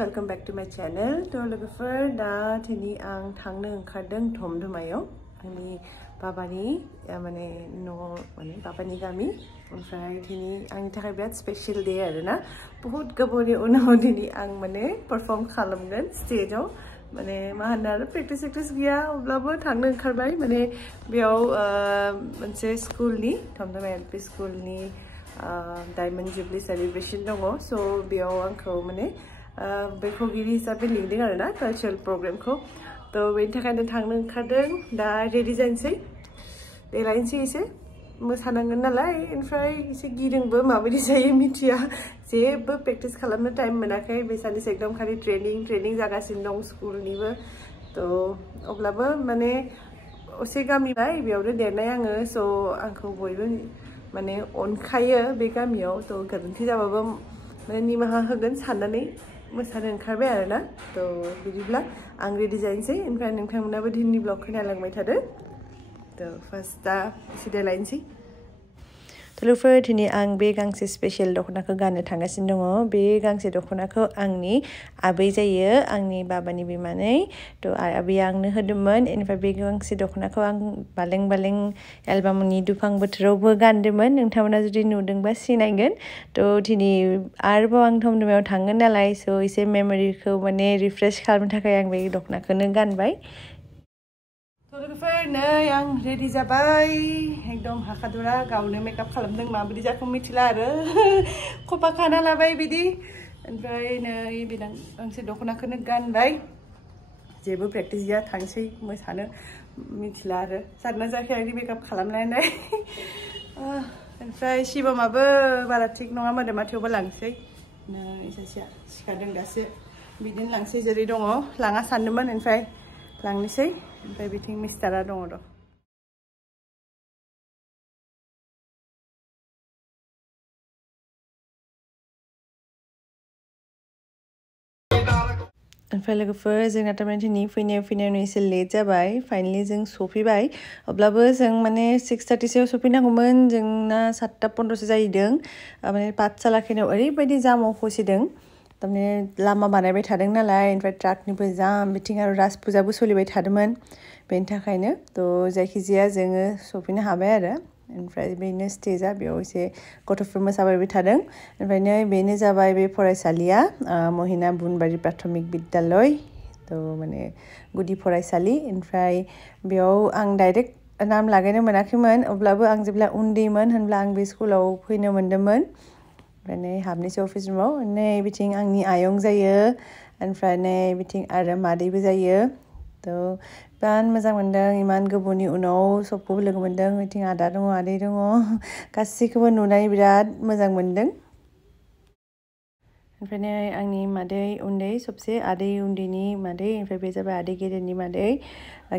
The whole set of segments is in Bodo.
welcome back to my channel. To logofer da thini ang thangno oंखारदों धमधमायाव आंनि बाबानि माने न माने बाबानि गामि ओमफ्राय दिनै आंनि थाखाय बिराद स्पेशल डे आरोना बहुत गोबावनि उनाव दिनै आं माने परफर्म खालामगोन स्टेजआव माने मा होनो प्रेक्टिस गैया अब्लाबो थांनो ओंखारबाय माने बेयाव मोनसे स्कुलनि धमधमा एलपि स्कुलनि Golden Jublee Celebration दङ सो बेयाव आंखौ माने बेखौगिरि हिसाबै लिंदों आरोना कालचारेल प्रग्रामखौ तो बेनि थाखायनो थांनो ओंखारदों दा रेडि जानोसै देलायनोसै एसे मोसानांगोन नालाय ओमफ्राय एसे गिदोंबो माबायदि जायो मिथिया जेबो प्रेक्टिस खालामनो टाइम मोनाखै बे सानैसो एकदम खालि ट्रेनिं जागासिनो दं स्कुलनिबो तो अब्लाबो माने असे गामिबाय बेयावनो देरनाय आङो सो आंखौ बयबो माने अनखायो बे गामियाव तो गोरोन्थि जाबाबो माने निमाहा होगोन साननानै मोसानो ओंखारबाय आरोना तो बिदिब्ला आं रेडि जानोसै ओमफ्राय नोंथांमोनाबो दिननि ब्लगखौ नायलांबाय थादो तो फार्स्ट दा एसे देलायनोसै लोगोफोर दिनै आं बे गांसे स्पेशल दख'नाखौ गाननो थांगासिनो दङ बे गांसे दख'नाखौ आंनि आबै जायो आंनि बाबानि बिमानै तो आबैया आंनो होदोंमोन इनिफ्राय बे गांसे दख'नाखौ आं बालें एलबामनि दुफां बोथोरावबो गानदोंमोन नोंथांमोना जुदि नुदोंबा सिनायगोन तो दिनै आरोबाव आं धमधमायाव थांगोन नालाय सो एसे मेमोरिखौ माने रिफ्रेश खालामनो थाखाय आं बे दख'नाखौनो गानबाय लोगोफोर नै आं रेडि जाबाय एकदम हाखादुरा गावनो मेकआप खालामदों माबायदि जाखौ मिथिला आरो खफा खाना लाबाय बिदि ओमफ्राय नै बिदां गांसे दख'नाखौनो गानबाय जेबो प्रेक्टिस गैया थांसै मोसानो मिथिला आरो जादोंना जायाखै आंनि मेकआप खालामलायनाय ओमफ्राय शिबमाबो बारा थिग नङा मोदोमा थेवबो लांसै नै सासेया सिखारदों दासो बिदिनो लांसै जेरै दङ लाङा सानदोंमोन ओमफ्राय लांनोसै ओमफ्राय बिथिं मिस्टारा दङ र' ओमफ्राय लोगोफोर जोंना थारमाने दिनै फैनायावनो एसे लेट जाबाय फाइनालि जों सफैबाय अब्लाबो जों माने 6:30सोआव सफैनांगौमोन जोंना 7:15सो जाहैदों माने पाठसालाखिनियाव ओरैबायदि जामाव फसिदों तारमाने लामा बानायबाय थादों नालाय ओमफ्राय ट्राकनिबो जाम बिथिं आरो राज फुजाबो सोलिबाय थादोंमोन बेनि थाखायनो तो जायखिजाया जोङो सफैनो हाबाय आरो ओमफ्राय बेनो स्टेजआ बेयाव एसे गथ'फोर मोसाबायबो थादों ओमफ्राय नै बेनो जाबाय बे फरायसालिया महिना बुनबारि प्राथमिक बिद्यालय तो माने गुदि फरायसालि ओमफ्राय बेयाव आं डाइरेक्ट नाम लागायनो मोनाखैमोन अब्लाबो आं जेब्ला उन्दैमोन होनब्ला आं बे स्कुलाव फैनो मोन्दोंमोन ओमफ्राय नै हाबनोसै अफिस रुमाव नै बिथिं आंनि आयं जायो ओमफ्राय नै बिथिं आरो मादैबो जायो तो बिराद मोजां मोनदों इमान गोबावनि उनाव सबखौबो लोगो मोनदों बिथिं आदा दङ आदै दङ गासैखौबो नुनानै बिराद मोजां मोनदों ओमफ्राय नै आंनि मादै उन्दै सबसे आदै उन्दैनि मादै ओमफ्राय बे जाबाय आदै गेदेरनि मादै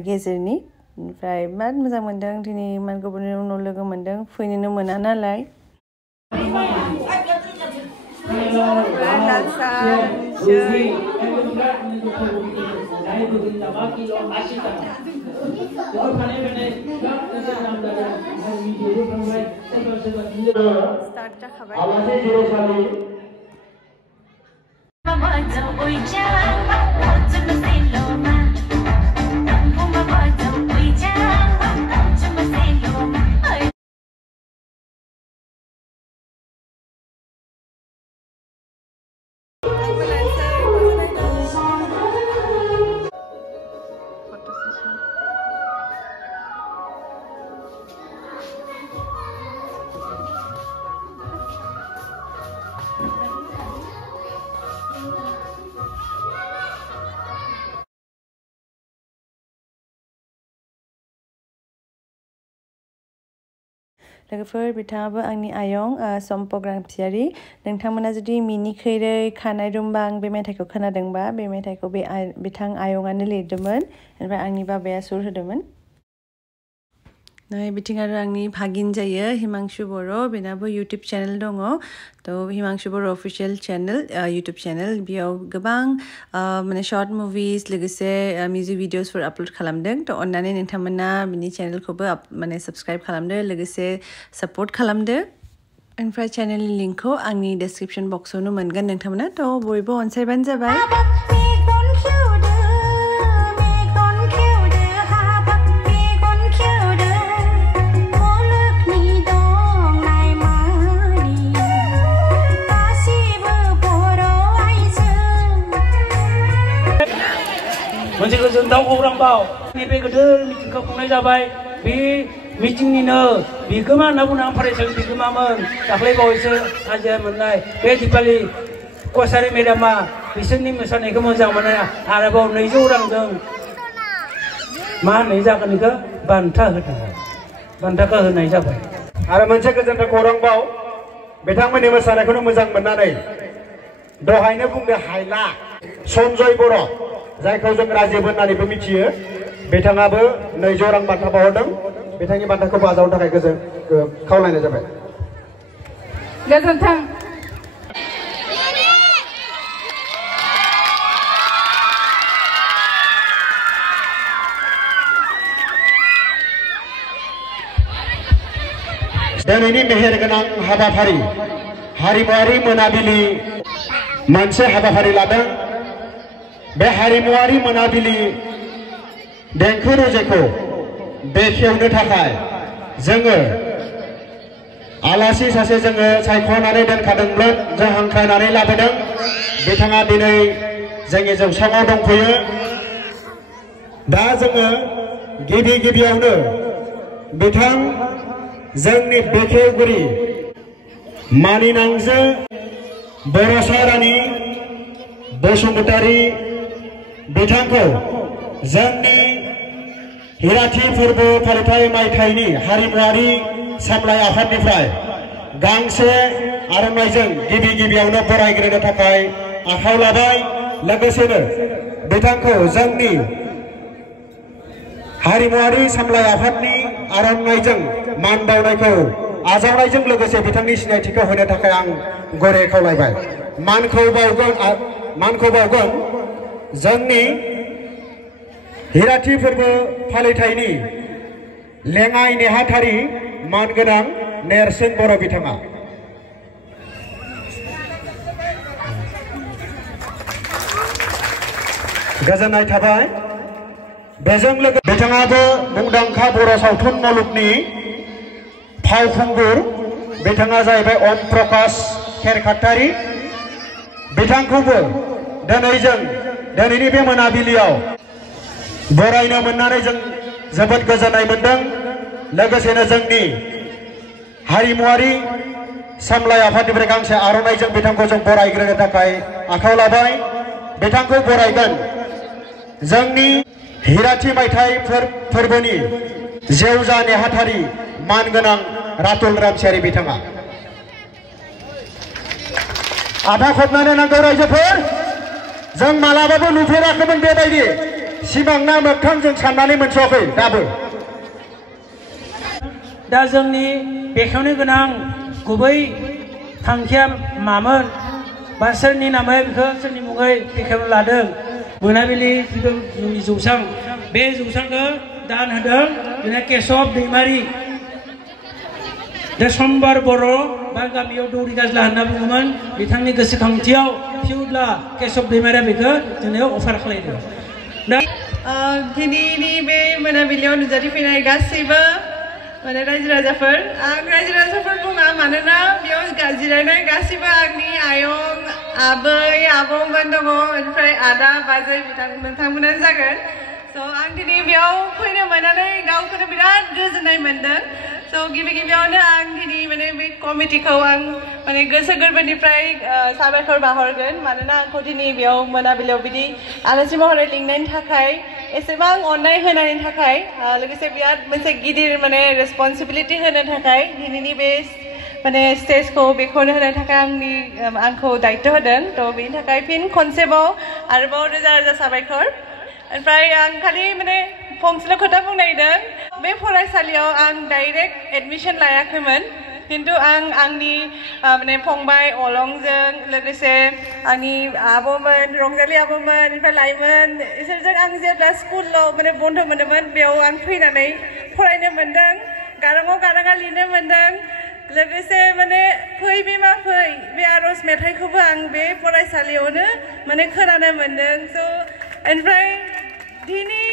गेजेरनि ओमफ्राय बिराद मोजां मोनदों दिनै इमान गोबावनि उनाव लोगो मोनदों फैनोनो मोना नालाय लोगोफोर बिथाङाबो आंनि आयं सम्पग्रामथियारि नोंथांमोना जुदि मिनिखैरै खानाय रुमबां बे मेथाइखौ खोनादोंबा बे मेथाइखौ बिथां आयंआनो लिरदोंमोन ओमफ्राय आंनि बाबाया सुर होदोंमोन नै बिथिं आरो आंनि भागिन जायो हिमांशु बर' बेनाबो YouTube चेनेल दङ तो हिमांशु बर' अफिशियल चेनेल YouTube चेनेल बेयाव गोबां माने शर्ट मुभिज लोगोसे मिउजिक भिडिअसफोर आपलोड खालामदों तो अन्नानै नोंथांमोना बिनि चेनेलखौबो माने साबस्क्राइब खालामदो लोगोसे सापर्ट खालामदो ओमफ्राय चेनेलनि लिंकखौ आंनि डिस्क्रिप्शन बक्सआवनो मोनगोन नोंथांमोना थ' बयबो अनसायबानो जाबाय मोनसे गोजोनथाव खौरां बाव बे गोदोर मिटिंखौ खुंनाय जाबाय बे मिटिंनिनो बिगोमा होनना बुंनो आं फरायसालि बिगोमामोन दाख्लै बावैसो हाजिरा मोननाय बे दिपालि कसारि मेडामा बिसोरनि मोसानायखौ मोजां मोनो आरोबाव 200 रांजों मा होननाय जागोन बेखौ बान्था होदों बान्थाखौ होनाय जाबाय आरो मोनसे गोजोनथाव खौरां बाव बिथांमोननि मोसानायखौनो मोजां मोननानै दहायनो बुंदो हायला सन्जय बर' जायखौ जों राजीब होननानैबो मिथियो बिथाङाबो 200 रां बान्था बावहरदों बिथांनि बान्थाखौ आजावनो थाखाय खावलायनाय जाबाय गोजोन्थों दिनैनि मेहेरगोनां हाबाफारि हारिमुआरि मोनाबिलि मोनसे हाबाफारि लादों बे हारिमुआरि मोनाबिलि देंखो रोजेखौ बेखेवनो थाखाय जोङो आलासि सासे जोङो सायख'नानै दोनखादोंमोन जों हांख्रायनानै लाबोदों बिथाङा दिनै जोंनि जौसाङाव दंफैयो दा जोङो गिबियावनो बिथां जोंनि बेखेवगिरि मानिनांजो बर'सारानि बसुमतारी बिथांखौ जोंनि हिराथि फोरबो फालिथाय मायथाइनि हारिमुआरि सामलाय आफादनिफ्राय गांसे आर'नाइजों गिबियावनो बरायग्रोनो थाखाय आखायाव लाबाय लोगोसेनो बिथांखौ जोंनि हारिमुआरि सामलाय आफादनि आर'नाइजों मान बावनायखौ आजावनायजों लोगोसे बिथांनि सिनायथिखौ होनो थाखाय आं गुरै खावलायबाय मानखौ बावगोन जोंनि हिराथि फोरबो फालिथायनि लेङाइ नेहाथारि मानगोनां नेरसोन बर' बिथाङा गोजोननाय थाबाय बेजों लोगोसे बिथाङाबो मुंदांखा बर' सावथुन मुलुगनि फावखुंगुर बिथाङा जाहैबाय ओम प्रकाश खेरखातारि बिथांखौबो दिनैनि बे मोनाबिलियाव बरायनो मोननानै जों जोबोद गोजोननाय मोनदों लोगोसेनो जोंनि हारिमुआरि सामलाय आफादनिफ्राय गांसे आर'नाइजों बिथांखौ जों बरायग्रोनो थाखाय आखायाव लाबाय बिथांखौ बरायगोन जोंनि हिराथि मायथाइ फोरबोनि जेवजा नेहाथारि मानगोनां रातुल रामसियारि बिथाङा आधा खबनानै नांगौ रायजोफोर जों मालाबाबो नुफेराखैमोन बेबायदि सिमांना मोगथां जों साननानै मोनस'वाखै दाबो दा जोंनि बेखेवनो गोनां गुबै थांखिया मामोन बा सोरनि नामै बेखौ सोरनि मुङै बेखेवनो लादों मोनाबिलि जौसां बे जौसांखौ दान होदों जोंना केशव दैमारि दा समबार बर' बा गामियाव दौरि गाज्ला होनना बुङोमोन बिथांनि गोसोखांथियाव फिउब्ला केशव दैमारिया बेखौ जोंनो अफार खालामदों दा दिनैनि बे मोनाबिलियाव नुजाथिफैनाय गासैबो माने रायजो राजाफोर आं रायजो राजाफोर बुङा मानोना बेयाव जिरायनाय गासैबो आंनि आयं आबै आबौमोन दङ ओमफ्राय आदा बाजै नोंथांमोनानो जागोन स' आं दिनै बेयाव फैनो मोननानै गावखौनो बिराद गोजोननाय मोनदों स' गिबियावनो आं दिनै माने बे कमिटिखौ आं माने गोसो गोरबोनिफ्राय साबायखर बावहरगोन मानोना आंखौ दिनै बेयाव मोनाबिलियाव बिदि आलासि महरै लिंनायनि थाखाय एसेबां अननाय होनायनि थाखाय लोगोसे बिराद मोनसे गिदिर माने रेसपन्सिबिलिटि होनो थाखाय दिनैनि बे माने स्टेजखौ बेखौनो होनो थाखाय आंखौ दायित्व होदों थ' बेनि थाखाय फिन खनसेबाव आरोबाव रोजा रोजा साबायखर ओमफ्राय आं खालि माने फंसेल' खोथा बुंनायदों बे फरायसालियाव आं डाइरेक्ट एडमिसन लायाखैमोन किन्तु आंनि माने फंबाय अलंजों लोगोसे आंनि आब'मोन रंजालि आब'मोन ओमफ्राय लाइमोन इसोरजों आं जेब्ला स्कुलाव माने बन्द' मोनोमोन बेयाव आं फैनानै फरायनो मोनदों गाराङाव गाराङा लिरनो मोनदों लोगोसे माने फै बिमा फै बे आरज मेथाइखौबो आं बे फरायसालियावनो माने खोनानो मोनदों स' ओमफ्राय दिनै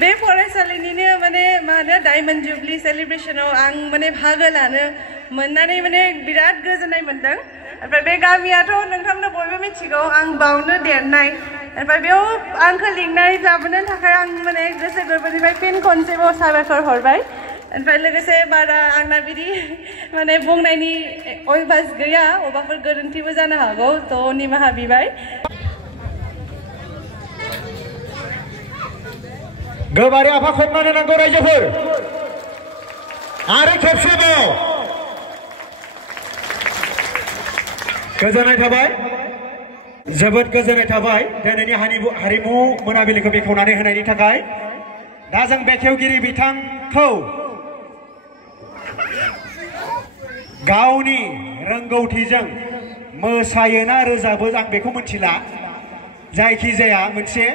बे फरायसालिनिनो माने मा होनो डायमन्ड जुबली सेलिब्रेशनाव आं माने बाहागो लानो मोननानै माने बिराद गोजोननाय मोनदों ओमफ्राय बे गामियाथ' नोंथांमोना बयबो मिथिगौ आं बावनो देरनाय ओमफ्राय बेयाव आंखौ लिंनाय लाबोनो थाखाय आं माने गोसो गोरबोनिफ्राय फिन खनसेबाव साबायखर हरबाय ओमफ्राय लोगोसे बारा आंना बिदि माने बुंनायनि अयभास गैया अबाफोर गोरोन्थिबो जानो हागौ थ' निमाहा बिबाय गोबारै आफा खननानै नांगौ रायजोफोर आरो खेबसेबाव गोजोननाय थाबाय जोबोद गोजोननाय थाबाय दिनैनि हारिमु मोनाबिलिखौ बेखेवनानै होनायनि थाखाय दा जों बेखेवगिरि बिथांखौ गावनि रोंगौथिजों मोसायोना रोजाबो आं बेखौ मिथिला जायखि जाया मोनसे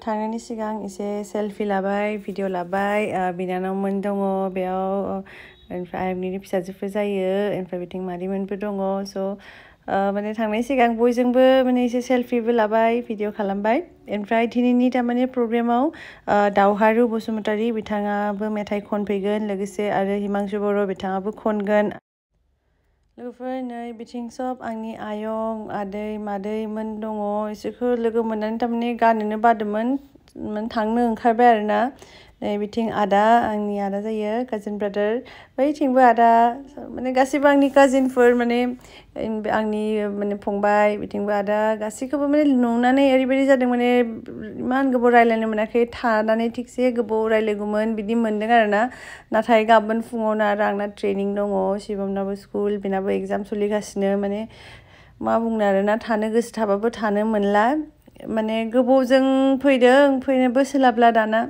थांनायनि सिगां एसे सेल्फि लाबाय भिडिअ लाबाय बिनानावमोन दङ बेयाव ओमफ्राय आंनि फिसाजोफोर जायो ओमफ्राय बिथिं मादैमोनबो दङ स' माने थांनायनि सिगां बयजोंबो माने एसे सेल्फिबो लाबाय भिडिअ खालामबाय ओमफ्राय दिनैनि थारमाने प्रग्रामाव दावहारु बसुमतारी बिथाङाबो मेथाइ खनफैगोन लोगोसे आरो हिमांशु बर' बिथाङाबो खनगोन लोगोफोर नै बिथिं सब आंनि आयं आदै मादैमोन दङ इसोरखौ लोगो मोननानै थारमाने गाननोनो बादोंमोन थांनो ओंखारबाय आरोना नै बिथिं आदा आंनि आदा जायो काजिन ब्रादार बैथिंबो आदा माने गासैबो आंनि काजिनफोर माने आंनि माने फंबाय बिथिंबो आदा गासैखौबो माने नुनानै ओरैबायदि जादों माने इमान गोबाव रायलायनो मोनाखै थानानै थिगसे गोबाव रायलायगौमोन बिदि मोनदों आरोना नाथाय गाबोन फुङावनो आरो आंना ट्रेनिं दङ शिबमनाबो स्कुल बेनाबो एग्जाम सोलिगासिनो माने मा बुंनो आरोना थानो गोसो थाबाबो थानो मोनला माने गोबावजों फैनोबो सोलाबला दाना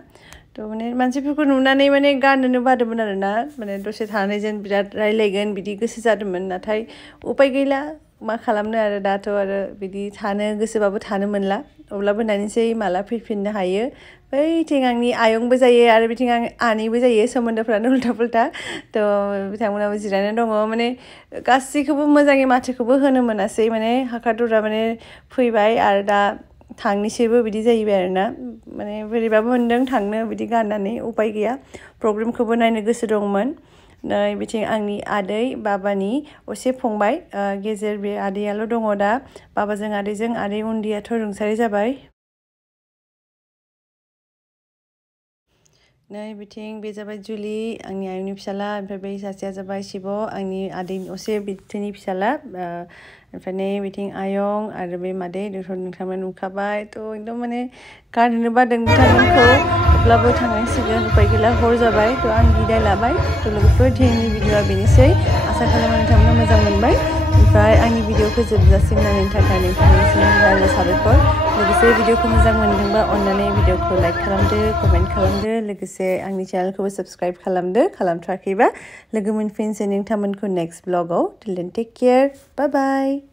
थ' माने मानसिफोरखौ नुनानै माने गाननोनो बादोंमोन आरोना माने दसे थानानै जेन बिराद रायलायगोन बिदि गोसो जादोंमोन नाथाय उपाय गैला मा खालामनो आरो दाथ' आरो बिदि थानो गोसोबाबो थानो मोनला अब्लाबो नायनोसै माला फैफिननो हायो बैथिं आंनि आयंबो जायो आरो बिथिं आं आनैबो जायो सोमोन्दोफ्रानो उल्था पुल्था थ' बिथांमोनाबो जिरायनानै दङ माने गासैखौबो मोजाङै माथोखौबो होनो मोनासै माने हाखाथुरा माने फैबाय आरो दा थांनोसैबो बिदि जाहैबाय आरोना माने बोरैबाबो मोन्दों थांनो बिदि गाननानै उपाय गैया प्रग्रामखौबो नायनो गोसो दंमोन नै बिथिं आंनि आदै बाबानि असे फंबाय गेजेर बे आदैयाल' दङ दा बाबाजों आदैजों आदै उन्दैयाथ' रुंसारि जाबाय नै बिथिं बे जाबाय जुलि आंनि आयंनि फिसाला ओमफ्राय बै सासेया जाबाय शिब आंनि आदै असे बिथोनि फिसाला ओमफ्राय नै बिथिं आयं आरो बे मादै नोंथांमोना नुखाबाय थ' एकदम माने गारनो बादों बिथांमोनखौ अब्लाबो थांनांसिगोन उपाय गैला हर जाबाय थ' आं बिदाय लाबाय थ' लोगोफोर दिनैनि भिडिअआ बेनोसै आसा खालामो नोंथांमोना मोजां मोनबाय ओमफ्राय आंनि भिडिअखौ जोबजासिम नायनायनि थाखाय नोंथांनिसिम रोजा साबायखर लोगोसे भिडिअखौ मोजां मोनदोंबा अन्नानै भिडिअखौ लाइक खालामदो कमेन्ट खालामदो लोगोसे आंनि चेनेलखौबो साबस्क्राइब खालामदो खालामथाराखैबा लोगो मोनफिनसै नोंथांमोनखौ नेक्स्ट ब्लगाव टिल देन टेक केयार बाय बाय